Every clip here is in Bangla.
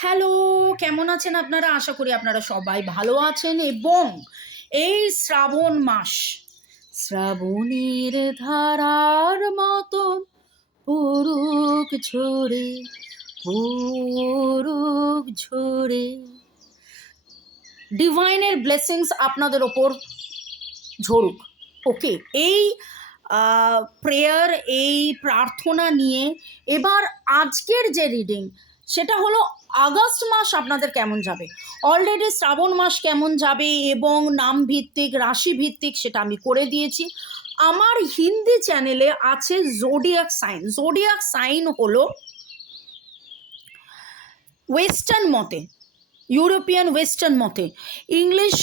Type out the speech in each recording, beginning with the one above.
হ্যালো, কেমন আছেন আপনারা? আশা করি আপনারা সবাই ভালো আছেন এবং এই শ্রাবণ মাস, শ্রাবণের ধারার মতন পড়ুক ঝরে, পড়ুক ঝরে। ডিভাইনের ব্লেসিংস আপনাদের ওপর ঝরুক। ওকে, এই প্রেয়ার, এই প্রার্থনা নিয়ে এবার আজকের যে রিডিং সেটা হলো আগস্ট মাস আপনাদের কেমন যাবে। অলরেডি শ্রাবণ মাস কেমন যাবে এবং নাম ভিত্তিক, রাশি ভিত্তিক সেটা আমি করে দিয়েছি। আমার হিন্দি চ্যানেলে আছে জোডিয়াক সাইন। জোডিয়াক সাইন হলো ওয়েস্টার্ন মতে, ইউরোপিয়ান ওয়েস্টার্ন মতে, ইংলিশ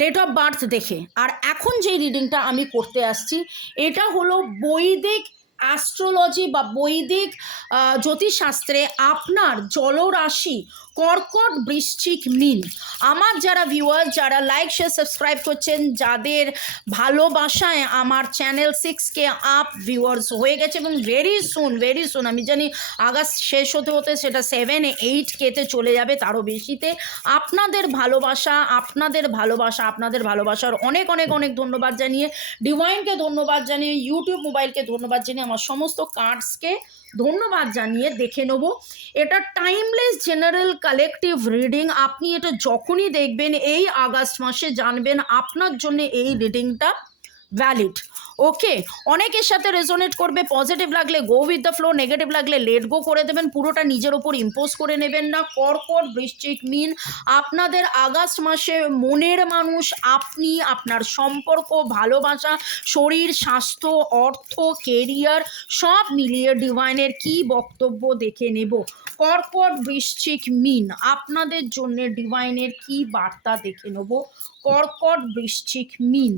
ডেট অফ বার্থ দেখে। আর এখন যে রিডিংটা আমি করতে আসছি এটা হলো বৈদিক অ্যাস্ট্রোলজি বা বৈদিক জ্যোতিষশাস্ত্রে আপনার জলরাশি কর্কট, বৃশ্চিক, মীন। আমার যারা ভিউয়ার্স, যারা লাইক শেয়ার সাবস্ক্রাইব করছেন, যাদের ভালোবাসায় আমার চ্যানেল 6K আপ ভিউয়ার্স হয়ে গেছে এবং ভেরি সুন আমি জানি আগস্ট শেষ হতে হতে সেটা 7-8Kতে চলে যাবে, তারও বেশিতে। আপনাদের ভালোবাসা, আপনাদের ভালোবাসার অনেক অনেক অনেক ধন্যবাদ জানিয়ে, ডিভাইনকে ধন্যবাদ জানিয়ে, ইউটিউব মোবাইলকে ধন্যবাদ জানিয়ে, আমার সমস্ত কার্ডসকে ধন্যবাদ জানিয়ে দেখে নেব। এটা টাইমলেস জেনারেল কালেকটিভ রিডিং। আপনি এটা যখনই দেখবেন এই আগস্ট মাসে জানবেন আপনার জন্য এই রিডিংটা ভ্যালিড। ওকে, অনেকের সাথে রেজোনেট করবে। পজিটিভ লাগলে go with the flow, negative লাগলে লেট গো করে দেবেন, পুরোটা নিজের ওপর ইম্পোজ করে নেবেন না। কর্কট, বৃশ্চিক, মীন, আপনাদের আগস্ট মাসে মনের মানুষ আপনি, আপনার সম্পর্ক, ভালোবাসা, শরীর, স্বাস্থ্য, অর্থ, কেরিয়ার সব মিলিয়ে ডিভাইনের কি বক্তব্য দেখে নেব। কর্কট, বৃশ্চিক, মীন আপনাদের জন্য ডিভাইনের কি বার্তা দেখে নেব। কর্কট, বৃশ্চিক, মীন।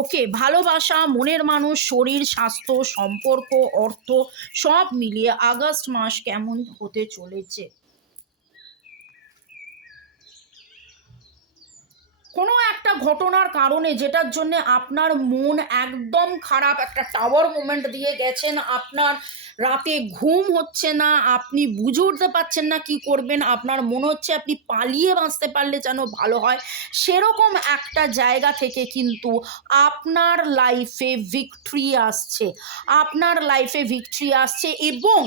ওকে, ভালোবাসা, মনের মানুষ, শরীর, স্বাস্থ্য, সম্পর্ক, অর্থ সব মিলিয়ে আগস্ট মাস কেমন হতে চলেছে। কোনো একটা ঘটনার কারণে যেটার জন্য আপনার মন একদম খারাপ, একটা টাওয়ার মোমেন্ট দিয়ে গেছেন, আপনার রাতে ঘুম হচ্ছে না, আপনি বুঝে উঠতে পারছেন না কি করবেন, আপনার মনে হচ্ছে আপনি পালিয়ে বাঁচতে পারলে যেন ভালো হয়, সেরকম একটা জায়গা থেকে কিন্তু আপনার লাইফে ভিক্টরি আসছে, আপনার লাইফে ভিক্টরি আসছে। এবং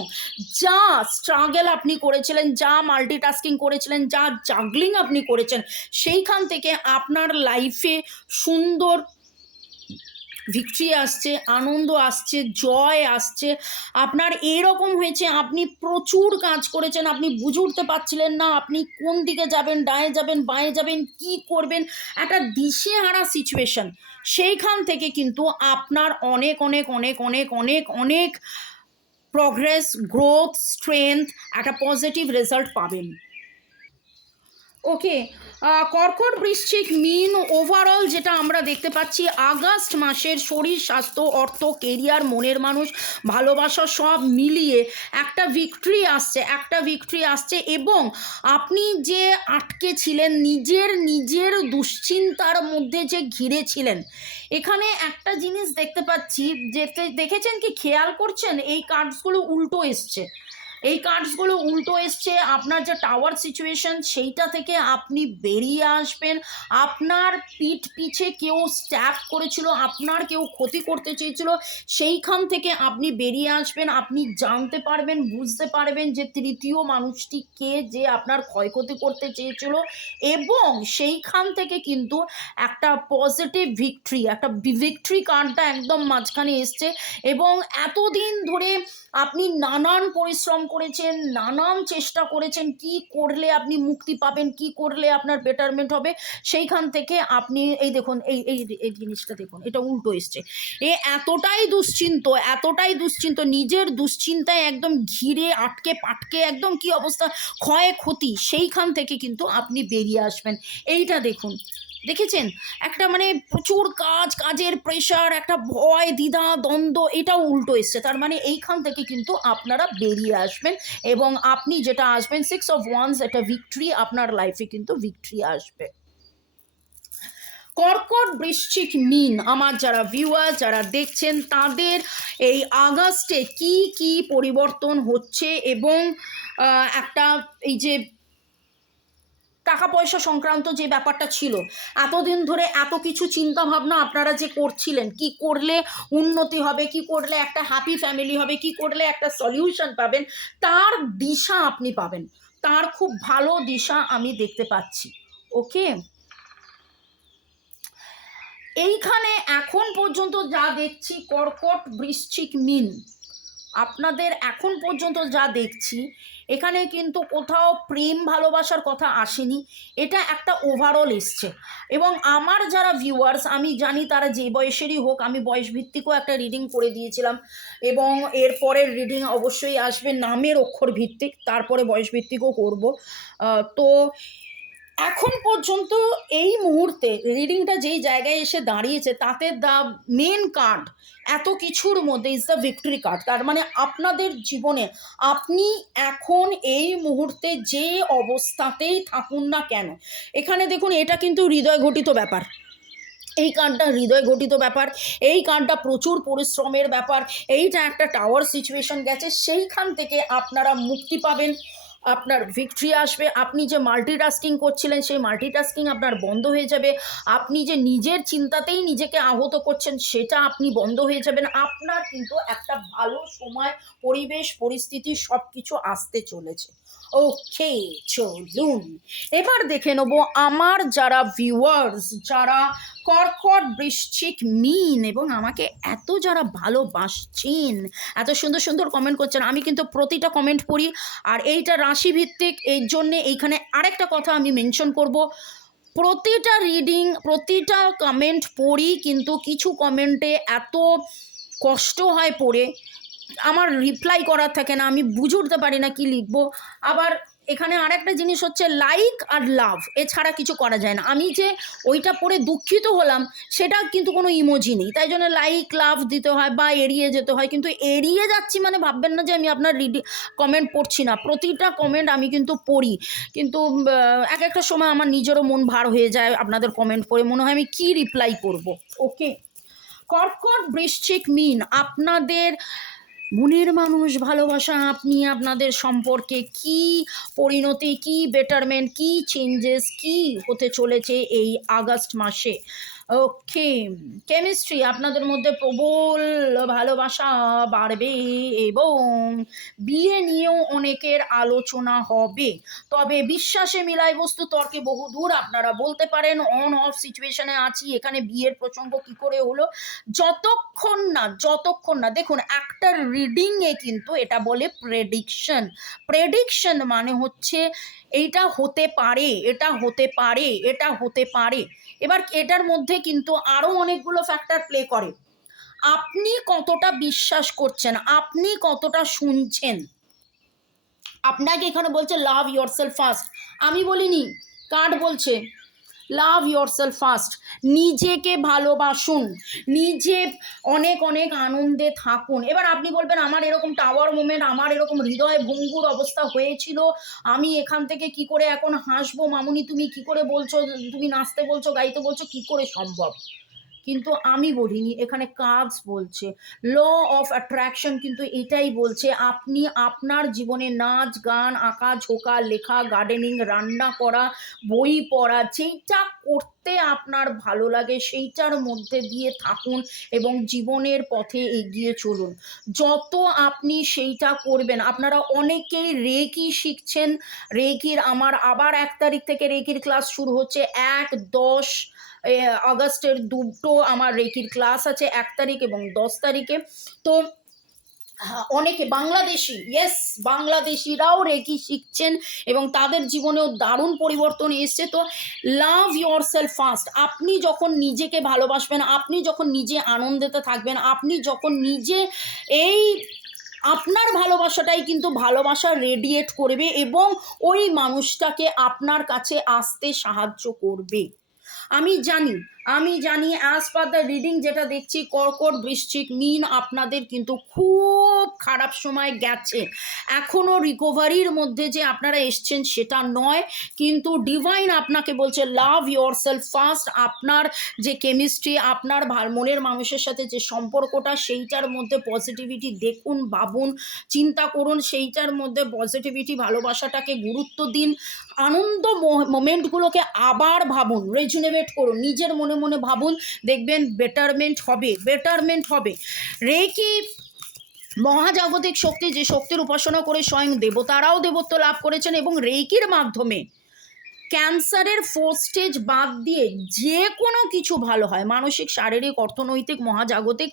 যা স্ট্রাগল আপনি করেছিলেন, যা মাল্টিটাস্কিং করেছিলেন, যা জাগলিং আপনি করেছেন, সেইখান থেকে আপনার লাইফে সুন্দর ভিক্টরি আসছে, আনন্দ আসছে, জয় আসছে। আপনার এরকম হয়েছে আপনি প্রচুর কাজ করেছেন, আপনি বুঝে উঠতে পারছিলেন না আপনি কোন দিকে যাবেন, ডায়ে যাবেন, বাঁয়ে যাবেন, কি করবেন, একটা দিশেহারা সিচুয়েশন। সেইখান থেকে কিন্তু আপনার অনেক অনেক অনেক অনেক অনেক অনেক প্রগ্রেস, গ্রোথ, স্ট্রেংথ, একটা পজিটিভ রেজাল্ট পাবেন। ওকে, কর্কট, বৃশ্চিক, মীন ওভারঅল যেটা আমরা দেখতে পাচ্ছি আগস্ট মাসের শরীর, স্বাস্থ্য, অর্থ, কেরিয়ার, মনের মানুষ, ভালোবাসা সব মিলিয়ে একটা ভিক্টরি আসছে, একটা ভিক্টরি আসছে। এবং আপনি যে আটকে ছিলেন, নিজের দুশ্চিন্তার মধ্যে যে ঘিরে ছিলেন, এখানে একটা জিনিস দেখতে পাচ্ছি, যে দেখেছেন কি, খেয়াল করছেন এই কার্ডসগুলো উল্টো এসছে, এই কার্ডসগুলো উল্টো এসছে। আপনার যে টাওয়ার সিচুয়েশন সেইটা থেকে আপনি বেরিয়ে আসবেন। আপনার পিছে কেউ স্ট্যাপ করেছিল, আপনার কেউ ক্ষতি করতে চেয়েছিল, সেইখান থেকে আপনি বেরিয়ে আসবেন। আপনি জানতে পারবেন, বুঝতে পারবেন যে তৃতীয় মানুষটি কে, যে আপনার ক্ষয়ক্ষতি করতে চেয়েছিল। এবং সেইখান থেকে কিন্তু একটা পজিটিভ ভিক্টরি, একটা ভিক্টরি কার্ডটা একদম মাঝখানে এসছে। এবং এতদিন ধরে আপনি নানান পরিশ্রম করেছেন, নানান চেষ্টা করেছেন, কি করলে আপনি মুক্তি পাবেন, কি করলে আপনার বেটারমেন্ট হবে, সেইখান থেকে আপনি এই দেখুন, এই এই এই জিনিসটা দেখুন, এটা উল্টো এসছে। এতটাই দুশ্চিন্ত, নিজের দুশ্চিন্তায় একদম ঘিরে আটকে পাটকে একদম কি অবস্থা, ক্ষয়ক্ষতি, সেইখান থেকে কিন্তু আপনি বেরিয়ে আসবেন। এইটা দেখুন, দেখেছেন, একটা মানে প্রচুর কাজের প্রেশার, একটা ভয়, দ্বিধা, দ্বন্দ্ব, এটাও উল্টো এসছে। তার মানে এইখান থেকে কিন্তু আপনারা বেরিয়ে আসবেন এবং আপনি যেটা আসবেন 6 of Wands, এটা ভিক্টরি, আপনার লাইফে কিন্তু ভিক্টরি আসবে। কর্কট বৃশ্চিক মীন আমার যারা ভিউয়ার যারা দেখছেন তাদের এই আগস্টে কি কি পরিবর্তন হচ্ছে এবং একটা এই যে টাকা পয়সা সংক্রান্ত যে ব্যাপারটা ছিল, এতদিন ধরে এত কিছু চিন্তা ভাবনা আপনারা যে করছিলেন, কি করলে উন্নতি হবে, কি করলে একটা হ্যাপি ফ্যামিলি হবে, কি করলে একটা সলিউশন পাবেন, তার দিশা আপনি পাবেন, তার খুব ভালো দিশা আমি দেখতে পাচ্ছি। ওকে, এইখানে এখন পর্যন্ত যা দেখছি কর্কট বৃশ্চিক মীন আপনাদের এখন পর্যন্ত যা দেখছি, এখানে কিন্তু কোথাও প্রেম ভালোবাসার কথা আসেনি, এটা একটা ওভারঅল এসছে। এবং আমার যারা ভিউয়ার্স আমি জানি তারা যে বয়সেরই হোক, আমি বয়স ভিত্তিকও একটা রিডিং করে দিয়েছিলাম এবং এরপরের রিডিং অবশ্যই আসবে নামের অক্ষর ভিত্তিক, তারপরে বয়স ভিত্তিকও করব। তো এখন পর্যন্ত এই মুহূর্তে রিডিংটা যেই জায়গায় এসে দাঁড়িয়েছে তাতে দ্য মেন কার্ড এত কিছুর মধ্যে ইজ দ্য ভিক্টরি কার্ড। তার মানে আপনাদের জীবনে আপনি এখন এই মুহূর্তে যে অবস্থাতেই থাকুন না কেন, এখানে দেখুন এটা কিন্তু হৃদয় ঘটিত ব্যাপার, এই কার্ডটা হৃদয় ঘটিত ব্যাপার, এই কার্ডটা প্রচুর পরিশ্রমের ব্যাপার, এইটা একটা টাওয়ার সিচুয়েশন গেছে, সেইখান থেকে আপনারা মুক্তি পাবেন, আপনার ভিক্টরি আসবে, আপনি যে মাল্টিটাস্কিং করছিলেন সেই মাল্টিটাস্কিং আপনার বন্ধ হয়ে যাবে, আপনি যে নিজের চিন্তাতেই নিজেকে আহত করছেন সেটা আপনি বন্ধ হয়ে যাবেন, আপনার কিন্তু একটা ভালো সময় পরিবেশ পরিস্থিতি সব কিছু আসতে চলেছে। ওকে, চলুন এবার দেখে নেব আমার যারা ভিউয়ার্স যারা কর্কট বৃশ্চিক মীন এবং আমাকে এত যারা ভালোবাসছেন, এত সুন্দর সুন্দর কমেন্ট করছেন, আমি কিন্তু প্রতিটা কমেন্ট পড়ি আর এইটা রাশি ভিত্তিক, এর জন্যে এইখানে আরেকটা কথা আমি মেনশন করব, প্রতিটা রিডিং প্রতিটা কমেন্ট পড়ি কিন্তু কিছু কমেন্টে এত কষ্ট হয় পড়ে আমার রিপ্লাই করার থাকে না, আমি বুঝে উঠতে পারি না কি লিখবো। আবার এখানে আরেকটা জিনিস হচ্ছে লাইক আর লাভ, এছাড়া কিছু করা যায় না, আমি যে ওইটা পড়ে দুঃখিত হলাম সেটা কিন্তু কোনো ইমোজি নেই, তাই জন্য লাইক লাভ দিতে হয় বা এড়িয়ে যেতে হয়, কিন্তু এড়িয়ে যাচ্ছি মানে ভাববেন না যে আমি আপনার কমেন্ট পড়ছি না, প্রতিটা কমেন্ট আমি কিন্তু পড়ি, কিন্তু এক একটা সময় আমার নিজেরও মন ভার হয়ে যায় আপনাদের কমেন্ট পড়ে, মনে হয় আমি কি রিপ্লাই করব। ওকে, কর্কট বৃশ্চিক মীন আপনাদের মনের মানুষ ভালোবাসা, আপনি আপনাদের সম্পর্কে কি পরিণতি, কি বেটারমেন্ট, কি চেঞ্জেস কি হতে চলেছে এই আগস্ট মাসে। ওকে, কেমিস্ট্রি আপনাদের মধ্যে প্রবল ভালোবাসা বাড়বে এবং বিয়ে নিয়েও অনেকের আলোচনা হবে, তবে বিশ্বাসে মিলাই বস্তু তর্কে বহুদূর, আপনারা বলতে পারেন অন অফ সিচুয়েশনে আছি, এখানে বিয়ের প্রসঙ্গ কি করে হলো, যতক্ষণ না দেখুন একটা রিডিংয়ে কিন্তু এটা বলে প্রেডিকশন, প্রেডিকশন মানে হচ্ছে এইটা হতে পারে, এটা হতে পারে, এটা হতে পারে, এবার এটার মধ্যে কিন্তু আরও অনেকগুলো ফ্যাক্টর প্লে করে, আপনি কতটা বিশ্বাস করছেন, আপনি কতটা শুনছেন। আপনাকে এখানে বলছে লাভ ইয়োরসেলফ ফার্স্ট, আমি বলিনি, কার্ড বলছে লাভ ইয়োরসেলফ ফার্স্ট, নিজেকে ভালোবাসুন, নিজে অনেক অনেক আনন্দে থাকুন। এবার আপনি বলবেন আমার এরকম টাওয়ার মোমেন্ট, আমার এরকম হৃদয় ভঙ্গুর অবস্থা হয়েছিল, আমি এখান থেকে কি করে এখন হাসবো, মামুনি তুমি কি করে বলছো, তুমি নাচতে বলছো গাইতে বলছো, কি করে সম্ভব, কিন্তু আমি বলিনি, এখানে কাজ বলছে, ল অফ অ্যাট্রাকশন কিন্তু এটাই বলছে, আপনি আপনার জীবনে নাচ গান আঁকা ঝোঁকা লেখা গার্ডেনিং রান্না করা বই পড়া যেইটা করতে আপনার ভালো লাগে সেইটার মধ্যে দিয়ে থাকুন এবং জীবনের পথে এগিয়ে চলুন, যত আপনি সেইটা করবেন। আপনারা অনেকেই রেকি শিখছেন, রেকির আমার আবার 1 তারিখ থেকে রেকির ক্লাস শুরু হচ্ছে, 1-10 আগস্টের দুটো আমার রেকির ক্লাস আছে, 1 তারিখ এবং 10 তারিখে। তো অনেকে বাংলাদেশি, ইয়েস বাংলাদেশিরাও রেকি শিখছেন এবং তাদের জীবনেও দারুণ পরিবর্তন এসছে। তো লাভ ইয়োরসেলফ ফার্স্ট, আপনি যখন নিজেকে ভালোবাসবেন, আপনি যখন নিজে আনন্দেতে থাকবেন, আপনি যখন নিজে এই আপনার ভালোবাসাটাই কিন্তু ভালোবাসা রেডিয়েট করবে এবং ওই মানুষটাকে আপনার কাছে আসতে সাহায্য করবে। আমি জানি আমি জানি অ্যাজ পার দ্য রিডিং যেটা দেখছি কর্কট বৃশ্চিক মীন আপনাদের কিন্তু খুব খারাপ সময় গেছে, এখনও রিকভারির মধ্যে যে আপনারা এসছেন সেটা নয়, কিন্তু ডিভাইন আপনাকে বলছে লাভ ইয়োর সেলফ ফার্স্ট। আপনার যে কেমিস্ট্রি, আপনার মনের মানুষের সাথে যে সম্পর্কটা, সেইটার মধ্যে পজিটিভিটি দেখুন, ভাবুন, চিন্তা করুন, সেইটার মধ্যে পজিটিভিটি ভালোবাসাটাকে গুরুত্ব দিন, আনন্দ মোমেন্টগুলোকে আবার ভাবুন, রেজুনেট করুন, নিজের মনে মনে ভাবুন, দেখবেন বেটারমেন্ট হবে, বেটারমেন্ট হবে। রেকি মহাজাগতিক শক্তি, যে শক্তির উপাসনা করে স্বয়ং দেবতারাও দেবত্ব লাভ করেছেন, এবং রেকির মাধ্যমে ক্যান্সারের 4 স্টেজ বাদ দিয়ে যে কোনো কিছু ভালো হয়, মানসিক, শারীরিক, অর্থনৈতিক, মহাজাগতিক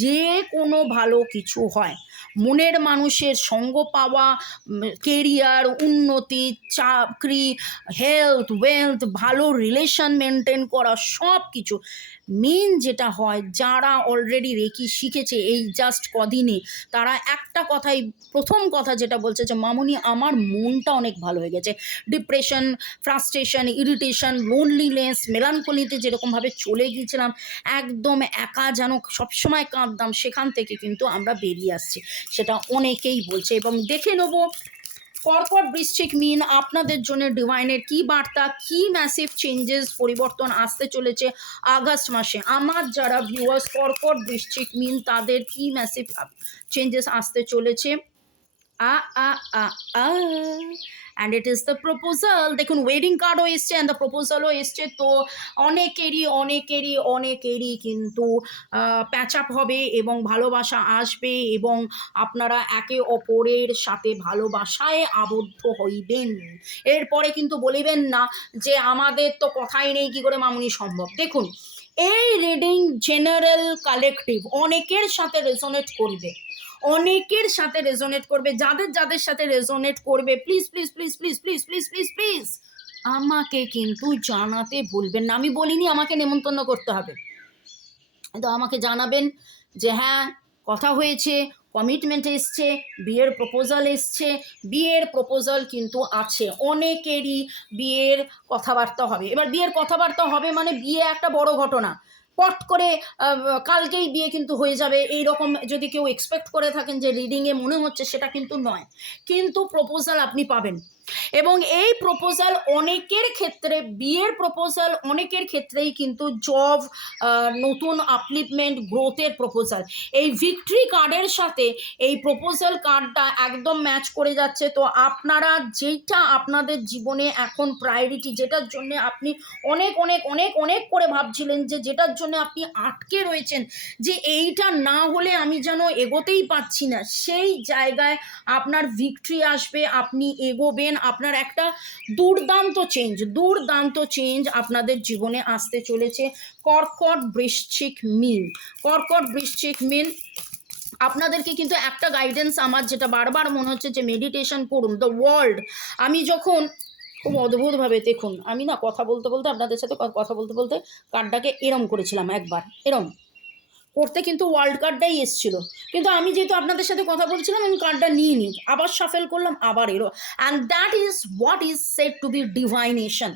যে কোনো ভালো কিছু হয়। মনের মানুষের সঙ্গ পাওয়া, কেরিয়ার, উন্নতি, চাকরি, হেলথ, ওয়েলথ, ভালো রিলেশন মেনটেন করা, সব কিছু মেন যেটা হয়, যারা অলরেডি রেকি শিখেছে এই জাস্ট কদিনে, তারা একটা কথাই, প্রথম কথা যেটা বলছে যে মামুনি আমার মনটা অনেক ভালো হয়ে গেছে। ডিপ্রেশন, ফ্রাস্ট্রেশন, ইরিটেশন, লোনলিনেস, মেলানকলিতে যেরকমভাবে চলে গিয়েছিলাম, একদম একা যেন সবসময় কাঁদতাম, সেখান থেকে কিন্তু আমরা বেরিয়ে আসছি, সেটা অনেকেই বলছে। এবং দেখে নেব কর্কট বৃশ্চিক মীন আপনাদের জন্য ডিভাইনের কি বার্তা, কি ম্যাসিভ চেঞ্জেস, পরিবর্তন আসতে চলেছে আগস্ট মাসে। আমার যারা ভিউয়ার্স কর্কট বৃশ্চিক মীন, তাদের কি ম্যাসিভ চেঞ্জেস আসতে চলেছে। And it is the proposal. দেখুন ওয়েডিং কার্ডও এসছে অ্যান্ড দ্য প্রপোজালও এসছে। তো অনেকেরই কিন্তু প্যাচ আপ হবে এবং ভালোবাসা আসবে, এবং আপনারা একে অপরের সাথে ভালোবাসায় আবদ্ধ হইবেন। এরপরে কিন্তু বলিবেন না যে আমাদের তো কথাই নেই, কি করে মামুনি সম্ভব। দেখুন এই রিডিং জেনারেল, কালেকটিভ, অনেকের সাথে রেজোনেট করবে, অনেকের সাথে রেজোনেট করবে। যাদের সাথে রেজোনেট করবে please please please please please please please please আমাকে কিন্তু জানাতে ভুলবেন না। আমি বলিনি আমাকে নেমন্তন্ন করতে হবে, তো আমাকে জানাবেন যে হ্যাঁ কথা হয়েছে, কমিটমেন্ট এসছে, বিয়ের প্রপোজাল এসছে, বিয়ের প্রপোজাল কিন্তু আছে, অনেকেরই বিয়ের কথাবার্তা হবে। এবার বিয়ের কথাবার্তা হবে মানে বিয়ে একটা বড় ঘটনা, পট করে কালকেই বিয়ে কিন্তু হয়ে যাবে এই রকম যদি কেউ এক্সপেক্ট করে থাকেন যে রিডিংয়ে মনে হচ্ছে, সেটা কিন্তু নয়, কিন্তু প্রপোজাল আপনি পাবেন। এবং এই প্রপোজাল অনেকের ক্ষেত্রে, বিয়ের প্রপোজাল অনেকের ক্ষেত্রেই কিন্তু জব, নতুন আপলিফমেন্ট, গ্রোথের প্রপোজাল। এই ভিক্টরি কার্ডের সাথে এই প্রপোজাল কার্ডটা একদম ম্যাচ করে যাচ্ছে। তো আপনারা যেটা আপনাদের জীবনে এখন প্রায়োরিটি, যেটার জন্য আপনি অনেক অনেক অনেক অনেক করে ভাবছিলেন, যে যেটার জন্য আপনি আটকে রয়েছেন, যে এইটা না হলে আমি যেন এগোতেই পারছি না, সেই জায়গায় আপনার ভিক্টরি আসবে, আপনি এগোবেন, আপনার একটা দুর্দান্ত চেঞ্জ আপনাদের জীবনে আসতে চলেছে। কর্কট বৃশ্চিক মীন আপনাদেরকে কিন্তু একটা গাইডেন্স আমার যেটা বারবার মনে হচ্ছে যে মেডিটেশন করুন, দ্য ওয়ার্ল্ড। আমি যখন খুব অদ্ভুতভাবে, দেখুন আমি না কথা বলতে বলতে, আপনাদের সাথে কথা বলতে বলতে কার্ডটাকে এরম করেছিলাম একবার, এরম করতে কিন্তু ওয়ার্ল্ড কার্ডটাই এসেছিল, কিন্তু আমি যেহেতু আপনাদের সাথে কথা বলছিলাম আমি কার্ডটা নিয়ে নিই, আবার শাফেল করলাম, আবার arrow. And that is what is said to be divination,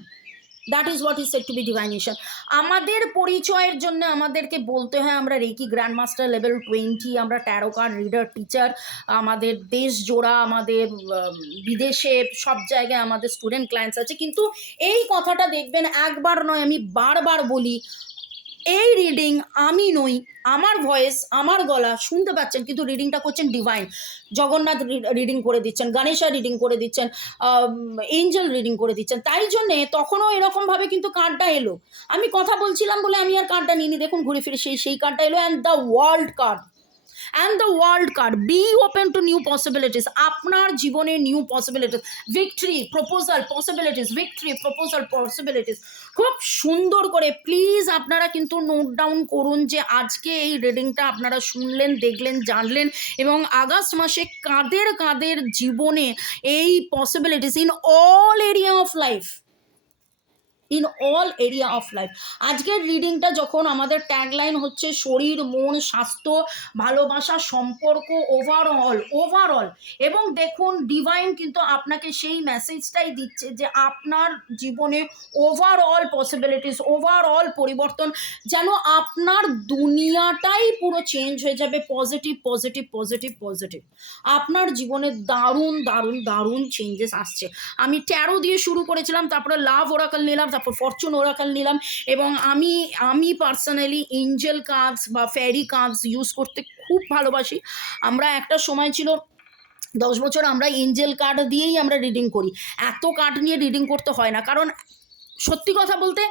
আমাদের পরিচয়ের জন্য আমাদেরকে বলতে হয় আমরা রেকি গ্র্যান্ড মাস্টার লেভেল 20, আমরা ট্যারো কার্ড রিডার টিচার, আমাদের দেশ জোড়া, আমাদের বিদেশে সব জায়গায় আমাদের স্টুডেন্ট ক্লায়েন্টস আছে। কিন্তু এই কথাটা দেখবেন একবার নয়, আমি বারবার বলি, এই রিডিং আমি নই, আমার ভয়েস, আমার গলা শুনতে পাচ্ছেন, কিন্তু রিডিংটা করছেন ডিভাইন। জগন্নাথ রিডিং করে দিচ্ছেন, গণেশা রিডিং করে দিচ্ছেন, এঞ্জেল রিডিং করে দিচ্ছেন। তাই জন্যে তখনও এরকমভাবে কিন্তু কার্ডটা এলো, আমি কথা বলছিলাম বলে আমি আর কার্ডটা নিইনি, দেখুন ঘুরে ফিরে সেই কার্ডটা এলো। And the world card, be open to new possibilities, আপনার জীবনে new possibilities, victory, proposal, possibilities, victory, proposal, possibilities. খুব সুন্দর করে প্লিজ আপনারা কিন্তু নোট ডাউন করুন যে আজকে এই রিডিংটা আপনারা শুনলেন, দেখলেন, জানলেন, এবং আগস্ট মাসে কাদের জীবনে এই possibilities in all area of life, in all area of life. আজকের রিডিংটা যখন আমাদের ট্যাগলাইন হচ্ছে শরীর, মন, স্বাস্থ্য, ভালোবাসা, সম্পর্ক, ওভারঅল, এবং দেখুন ডিভাইন কিন্তু আপনাকে সেই মেসেজটাই দিচ্ছে যে আপনার জীবনে ওভারঅল পসিবিলিটিস, ওভারঅল পরিবর্তন, যেন আপনার দুনিয়াটাই পুরো চেঞ্জ হয়ে যাবে। পজিটিভ পজিটিভ পজিটিভ পজিটিভ, আপনার জীবনে দারুণ দারুণ দারুণ চেঞ্জেস আসছে। আমি 13 দিয়ে শুরু করেছিলাম, তারপরে লাভ ওরাকল নিলাম, তারপর ফরচুন ওরাকল নিলাম, এবং আমি পার্সোনালি এঞ্জেল কার্ডস বা ফেরি কার্ডস ইউজ করতে খুব ভালোবাসি। আমরা একটা সময় ছিল 10 বছর আমরা এঞ্জেল কার্ড দিয়েই আমরা রিডিং করি, এত কার্ড নিয়ে রিডিং করতে হয় না। কারণ সত্যি কথা বলতে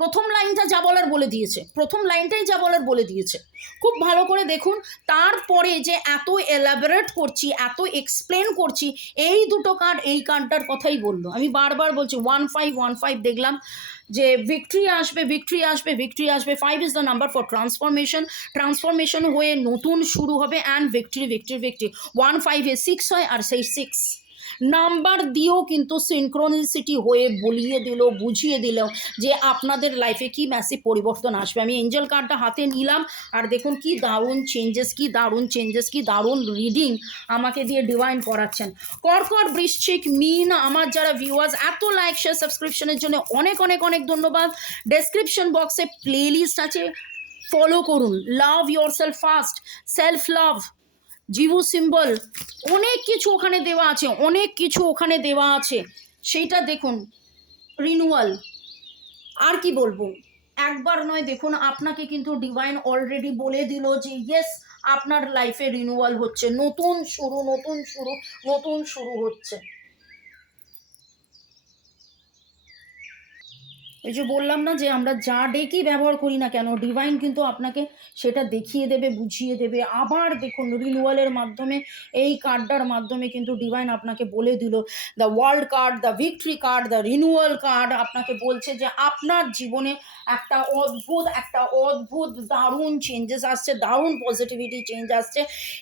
প্রথম লাইনটা যা বলার বলে দিয়েছে, প্রথম লাইনটাই যা বলার বলে দিয়েছে। খুব ভালো করে দেখুন, তারপরে যে এত এলাবোরেট করছি, এত এক্সপ্লেন করছি, এই দুটো কার্ড এই কার্ডটার কথাই বললো। আমি বারবার বলছি 1515 দেখলাম যে ভিক্টরি আসবে, ভিক্টরি আসবে, ভিক্টরি আসবে। 5 is the number for transformation, transformation হয়ে নতুন শুরু হবে, অ্যান্ড ভিক্টরি ভিক্টরি ভিক্টরি। 1 5 6 হয়, আর সেই 6 নাম্বার দিয়েও কিন্তু সিনক্রোনিসিটি হয়ে বলিয়ে দিল, বুঝিয়ে দিল যে আপনাদের লাইফে কি ম্যাসিভ পরিবর্তন আসবে। আমি এঞ্জেল কার্ডটা হাতে নিলাম, আর দেখুন কি দারুণ চেঞ্জেস, কি দারুণ চেঞ্জেস, কি দারুণ রিডিং আমাকে দিয়ে ডিভাইন করাচ্ছেন। কর্কট, বৃশ্চিক, মীন, আমার যারা ভিউয়ার্স, এত লাইক শেয়ার সাবস্ক্রিপশনের জন্য অনেক অনেক অনেক ধন্যবাদ। ডেসক্রিপশন বক্সে প্লেলিস্ট আছে, ফলো করুন। Love yourself first, self love, জিভু সিম্বল, অনেক কিছু ওখানে দেওয়া আছে, অনেক কিছু ওখানে দেওয়া আছে, সেইটা দেখুন। রিনুয়াল, আর কি বলবো, একবার নয়, দেখুন আপনাকে কিন্তু ডিভাইন অলরেডি বলে দিল যে ইয়েস, আপনার লাইফে রিনুয়াল হচ্ছে, নতুন শুরু, নতুন শুরু, নতুন শুরু হচ্ছে। এই যে বললাম না যে আমরা যা ডেকই ব্যবহার করি না কেন, ডিভাইন কিন্তু আপনাকে সেটা দেখিয়ে দেবে, বুঝিয়ে দেবে। আবার দেখুন রিনুয়ালের মাধ্যমে, এই কার্ডটার মাধ্যমে কিন্তু ডিভাইন আপনাকে বলে দিল, the world card, the victory card, the renewal card আপনাকে বলছে যে আপনার জীবনে একটা অদ্ভুত দারুণ চেঞ্জেস আসছে, দারুণ পজিটিভিটি চেঞ্জ আসছে।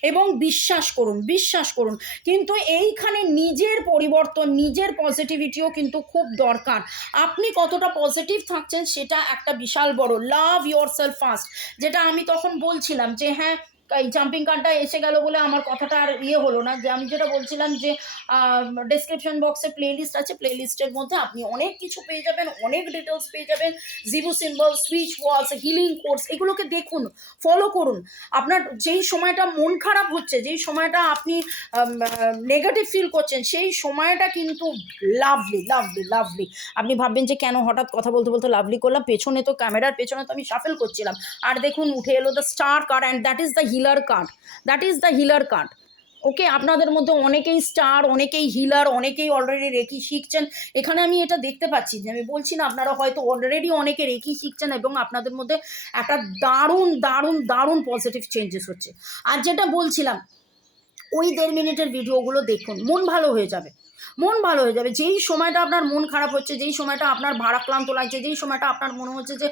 এবং বিশ্বাস করুন, বিশ্বাস করুন, কিন্তু এইখানে নিজের পরিবর্তন, নিজের পজিটিভিটিও কিন্তু খুব দরকার। আপনি কতটা পজিটিভ থাকছেন সেটা একটা বিশাল বড়। লাভ ইয়োর সেলফ ফার্স্ট, যেটা আমি তখন বলছিলাম যে হ্যাঁ, এই জাম্পিং কার্ডটা এসে গেল বলে আমার কথাটা আর হলো না, যে আমি যেটা বলছিলাম যে ডেসক্রিপশন বক্সে প্লেলিস্ট আছে, প্লেলিস্টের মধ্যে আপনি অনেক কিছু পেয়ে যাবেন, অনেক ডিটেলস পেয়ে যাবেন। জিভু সিম্বল, সুইচ ওয়ার্ডস, হিলিং কোর্স, এগুলোকে দেখুন, ফলো করুন। আপনার যেই সময়টা মন খারাপ হচ্ছে, যেই সময়টা আপনি নেগেটিভ ফিল করছেন, সেই সময়টা কিন্তু লাভলি লাভলি লাভলি। আপনি ভাববেন যে কেন হঠাৎ কথা বলতে বলতে লাভলি করলাম, পেছনে তো ক্যামেরার পেছনে তো আমি শাফেল করছিলাম, আর দেখুন উঠে এলো the star card, and that is the healer card, that is the healer card. Okay, আপনাদের মধ্যে অনেকেই স্টার, অনেকেই হিলার, অনেকেই অলরেডি রেকি শিখছেন। এখানে আমি এটা দেখতে পাচ্ছি যে, আমি বলছি না, আপনারা হয়তো অলরেডি অনেকে রেকি শিখছেন, এবং আপনাদের মধ্যে একটা দারুণ দারুণ দারুণ পজিটিভ চেঞ্জেস হচ্ছে। আর যেটা বলছিলাম, ওই 1.5 মিনিটের ভিডিওগুলো দেখুন, মন ভালো হয়ে যাবে, মন ভালো হয়ে যাবে। যেই সময়টা আপনার মন খারাপ হচ্ছে, যেই সময়টা আপনার ভারাক্রান্ত লাগছে, যেই সময়টা আপনার মনে হচ্ছে যে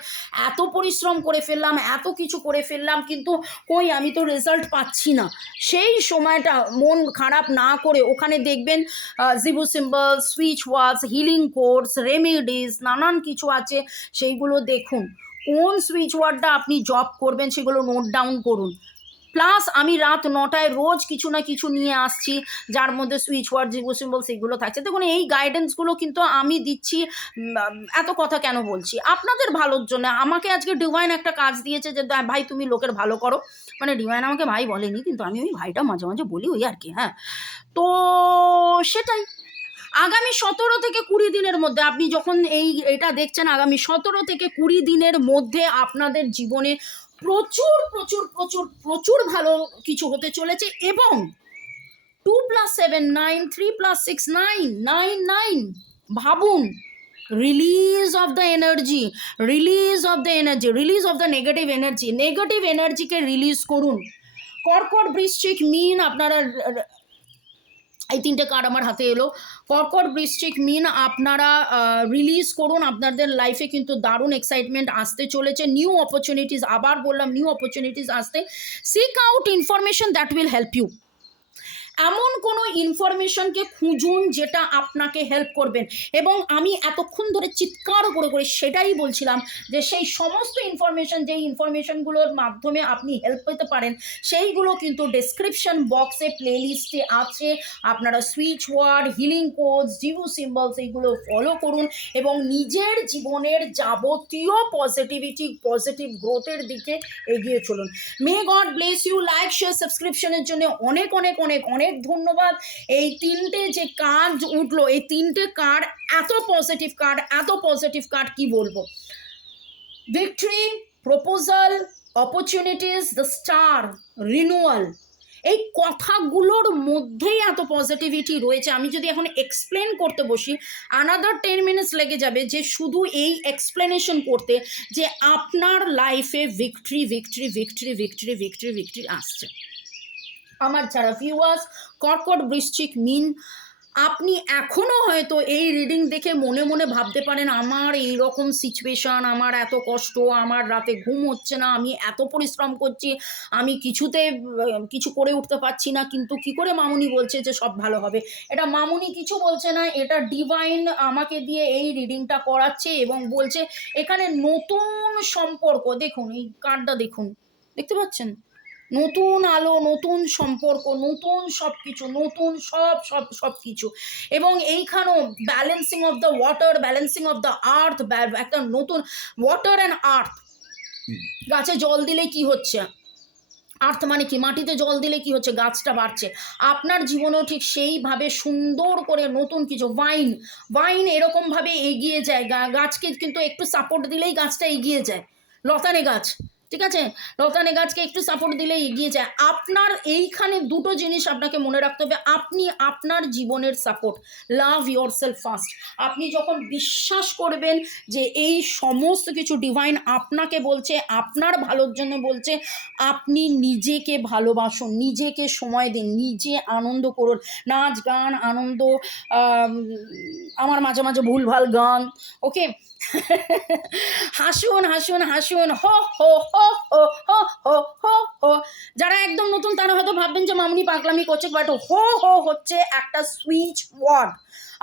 এত পরিশ্রম করে ফেললাম, এত কিছু করে ফেললাম, কিন্তু কই আমি তো রেজাল্ট পাচ্ছি না, সেই সময়টা মন খারাপ না করে ওখানে দেখবেন জিভু সিম্বল, সুইচ ওয়ার্ডস, হিলিং কোর্স, রেমেডিস, নানান কিছু আছে, সেইগুলো দেখুন। কোন সুইচ ওয়ার্ডটা আপনি জব করবেন সেগুলো নোট ডাউন করুন। প্লাস আমি রাত 9টায় রোজ কিছু না কিছু নিয়ে আসছি, যার মধ্যে সুইচ ওয়ার্ড, জিভু সিম্বল, সেগুলো থাকছে। দেখুন এই গাইডেন্সগুলো কিন্তু আমি দিচ্ছি, এত কথা কেন বলছি, আপনাদের ভালোর জন্য। আমাকে আজকে ডিভাইন একটা কাজ দিয়েছে যে ভাই তুমি লোকের ভালো করো, মানে ডিভাইন আমাকে ভাই বলেনি, কিন্তু আমি ওই ভাইটা মাঝে মাঝে বলি, ওই আর কি। হ্যাঁ, তো সেটাই। আগামী 17 থেকে 20 দিনের মধ্যে আপনি যখন এটা দেখছেন, আগামী 17 থেকে 20 দিনের মধ্যে আপনাদের জীবনে প্রচুর প্রচুর প্রচুর প্রচুর ভালো কিছু হতে চলেছে। এবং 2 + 7 9, 3 + 6 9 9 9, ভাবুন, release of the energy, release of the energy, release of the negative energy, negative এনার্জিকে রিলিজ করুন। কর্কট, বৃশ্চিক, মীন, আপনারা এই 3টে কার্ড আমার হাতে এলো। কর্কট, বৃশ্চিক, মীন, আপনারা রিলিজ করুন। আপনাদের লাইফে কিন্তু দারুণ এক্সাইটমেন্ট আসতে চলেছে, নিউ অপরচুনিটিস, আবার বললাম নিউ অপরচুনিটিস আসতে। Seek out information that will help you. এমন কোনো ইনফরমেশনকে খুঁজুন যেটা আপনাকে হেল্প করবেন। এবং আমি এতক্ষণ ধরে চিৎকার করে করে সেটাই বলছিলাম যে সেই সমস্ত ইনফরমেশন, যেই ইনফরমেশনগুলোর মাধ্যমে আপনি হেল্প পেতে পারেন, সেইগুলো কিন্তু ডেসক্রিপশন বক্সে প্লেলিস্টে আছে। আপনারা switch word, healing codes, zero symbols এইগুলো ফলো করুন এবং নিজের জীবনের যাবতীয় পজিটিভ গ্রোথের দিকে এগিয়ে চলুন। May God bless you. Like, share, সাবস্ক্রিপশনের জন্য অনেক অনেক অনেক অনেক ধন্যবাদ। এই তিনটে যে কার্ড উঠলো, এই তিনটে কার্ড এত পজিটিভ কার্ড কি বলবো। Victory, proposal, opportunities, the star, renewal, এই কথাগুলোর মধ্যেই এত পজিটিভিটি রয়েছে। আমি যদি এখন এক্সপ্লেন করতে বসি আনাদার 10 মিনিটস লেগে যাবে, যে শুধু এই এক্সপ্লেনেশন করতে যে আপনার লাইফে ভিক্টরি আসছে। আমার যারা ভিউয়ার্স কর্কট, বৃশ্চিক, মীন, আপনি এখনও হয়তো এই রিডিং দেখে মনে মনে ভাবতে পারেন আমার এই রকম সিচুয়েশান, আমার এত কষ্ট, আমার রাতে ঘুম হচ্ছে না, আমি এত পরিশ্রম করছি, আমি কিছুতে কিছু করে উঠতে পারছি না, কিন্তু কি করে মামুনি বলছে যে সব ভালো হবে। এটা মামুনি কিছু বলছে না, এটা ডিভাইন আমাকে দিয়ে এই রিডিংটা করাচ্ছে এবং বলছে এখানে নতুন সম্পর্ক। দেখুন এই কার্ডটা দেখুন, দেখতে পাচ্ছেন, নতুন আলো, নতুন সম্পর্ক, নতুন সব কিছু, নতুন সব কিছু। এবং এইখানেও balancing of the water, balancing of the earth, একটা নতুন ওয়াটার অ্যান্ড আর্থ। গাছে জল দিলে কি হচ্ছে, আর্থ মানে কি, মাটিতে জল দিলে কি হচ্ছে, গাছটা বাড়ছে। আপনার জীবনেও ঠিক সেইভাবে সুন্দর করে নতুন কিছু, ভাইন এরকমভাবে এগিয়ে যায়। গাছকে কিন্তু একটু সাপোর্ট দিলেই গাছটা এগিয়ে যায়। লতানে গাছ, ঠিক আছে, লতানে গাছকে একটু সাপোর্ট দিলেই এগিয়ে যায়। আপনার এইখানে দুটো জিনিস আপনাকে মনে রাখতে হবে। আপনি আপনার জীবনের সাপোর্ট, লাভ ইয়োর সেলফ ফার্স্ট। আপনি যখন বিশ্বাস করবেন যে এই সমস্ত কিছু ডিভাইন আপনাকে বলছে, আপনার ভালোর জন্য বলছে, আপনি নিজেকে ভালোবাসুন, নিজেকে সময় দিন, নিজে আনন্দ করুন, নাচ গান আনন্দ, আমার মাঝে মাঝে ভুলভাল গান, ওকে, হাসুন হাসুন হাসুন, হো হো হো হো হো হো হো হো। যারা একদম নতুন তারা হয়তো ভাববেন যে মামুনি পাগলামি করছে, বাট হো হো হচ্ছে একটা সুইচ ওয়ার্ড।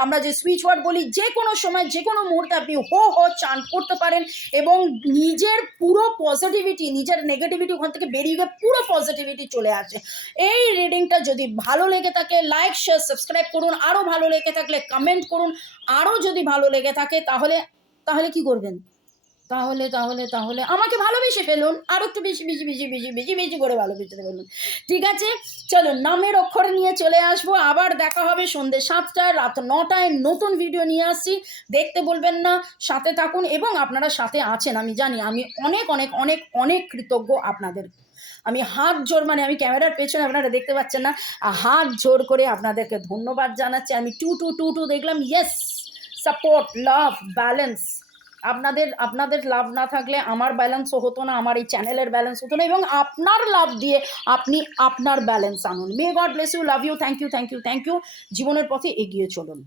আমরা যে সুইচ ওয়ার্ড বলি, যে কোনো সময় যে কোনো মুহূর্তে আপনি হো হো চান্ট করতে পারেন এবং নিজের পুরো পজিটিভিটি, নিজের নেগেটিভিটি ওখান থেকে বেরিয়ে গিয়ে পুরো পজিটিভিটি চলে আসে। এই রিডিংটা যদি ভালো লেগে থাকে লাইক, শেয়ার, সাবস্ক্রাইব করুন। আরও ভালো লেগে থাকলে কমেন্ট করুন। আরও যদি ভালো লেগে থাকে তাহলে কি করবেন, তাহলে আমাকে ভালোবেসে ফেলুন, আরও একটু বেশি করে ভালোবেসে ফেলুন। ঠিক আছে, চলুন নামের অক্ষর নিয়ে চলে আসবো। আবার দেখা হবে সন্ধ্যে 7টায়, রাত 9টায় নতুন ভিডিও নিয়ে আসছি। দেখতে বলবেন না, সাথে থাকুন। এবং আপনারা সাথে আছেন আমি জানি, আমি অনেক অনেক অনেক অনেক কৃতজ্ঞ আপনাদের। আমি হাত জোর, মানে আমি ক্যামেরার পেছনে আপনারা দেখতে পাচ্ছেন না, হাত জোর করে আপনাদেরকে ধন্যবাদ জানাচ্ছি। আমি টু দেখলাম, ইয়েস, সাপোর্ট, লাভ, ব্যালেন্স। আপনাদের লাভ না থাকলে আমার ব্যালেন্সও হতো না, আমার এই চ্যানেলের ব্যালেন্স হতো না। এবং আপনার লাভ দিয়ে আপনি আপনার ব্যালেন্স আনুন। May God bless you, love you, thank you. জীবনের পথে এগিয়ে চলুন।